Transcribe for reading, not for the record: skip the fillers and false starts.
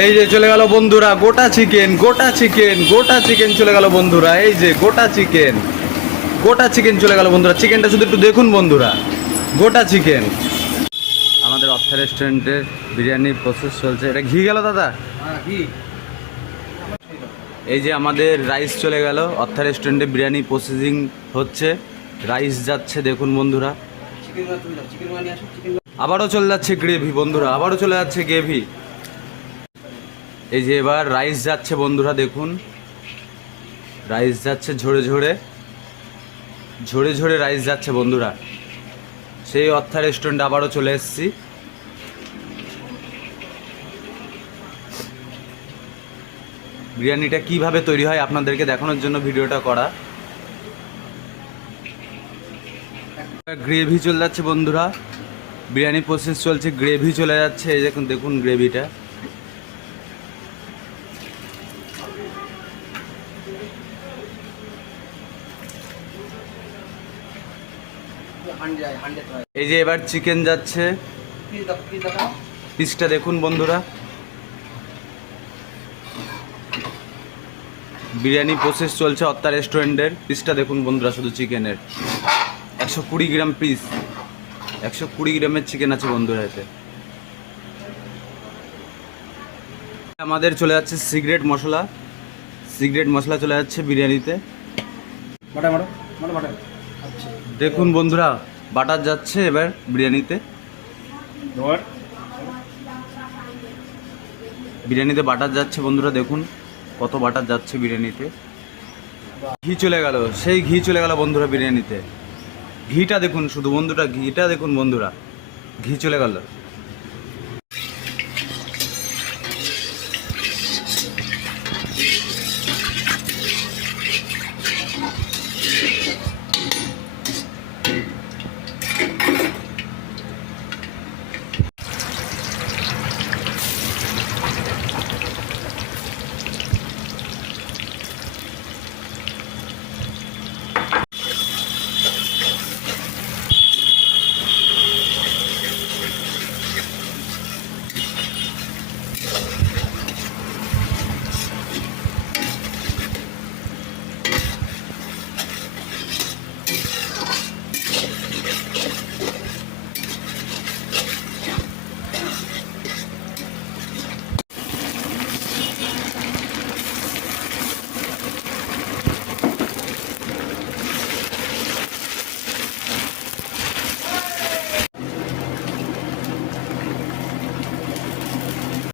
এই যে চলে গেল বন্ধুরা গোটা চিকেন, গোটা চিকেন, গোটা চিকেন চলে গেল বন্ধুরা। এই যে গোটা চিকেন, গোটা চিকেন চলে গেল বন্ধুরা। চিকেনটা শুধু একটু দেখুন বন্ধুরা, গোটা চিকেন। আমাদের অর্থা রেস্টুরেন্টের বিরিয়ানির প্রসেস চলছে। এটা ঘি গেল দাদা? ঘি। এই যে আমাদের রাইস চলে গেল, অর্থা রেস্টুরেন্টে বিরিয়ানি প্রসেসিং হচ্ছে, রাইস যাচ্ছে দেখুন বন্ধুরা। আবারও চলে যাচ্ছে গ্রেভি বন্ধুরা, আবারও চলে যাচ্ছে গ্রেভি। এই যে এবার রাইস যাচ্ছে বন্ধুরা, দেখুন রাইস যাচ্ছে ঝরে ঝরে, ঝরে ঝরে রাইস যাচ্ছে বন্ধুরা। সেই অর্থা রেস্টুরেন্টে আবারও চলে এসেছি। বিরিয়ানিটা কিভাবে তৈরি হয় আপনাদেরকে দেখানোর জন্য ভিডিওটা করা। গ্রেভি চলে যাচ্ছে বন্ধুরা, বিরিয়ানি প্রসেস চলছে, গ্রেভি চলে যাচ্ছে। এই দেখুন, দেখুন গ্রেভিটা। এই যে এবার চিকেন যাচ্ছে, পিসটা দেখুন বন্ধুরা। বিরিয়ানি প্রসেস চলছে অর্থা রেস্টুরেন্টের। পিসটা দেখুন বন্ধুরা, শুধু চিকেনের 120 গ্রাম পিস, 120 গ্রামের চিকেন আছে বন্ধুরা এতে। আমাদের চলে যাচ্ছে সিক্রেট মশলা, সিক্রেট মশলা চলে যাচ্ছে বিরিয়ানিতে। দেখুন বন্ধুরা, বাটার যাচ্ছে এবার বিরিয়ানিতে। বিরিয়ানিতে বাটার যাচ্ছে বন্ধুরা, দেখুন কত বাটার যাচ্ছে বিরিয়ানিতে। ঘি চলে গেল, সেই ঘি চলে গেল বন্ধুরা বিরিয়ানিতে। ঘিটা দেখুন শুধু বন্ধুরা, ঘিটা দেখুন বন্ধুরা, ঘি চলে গেল।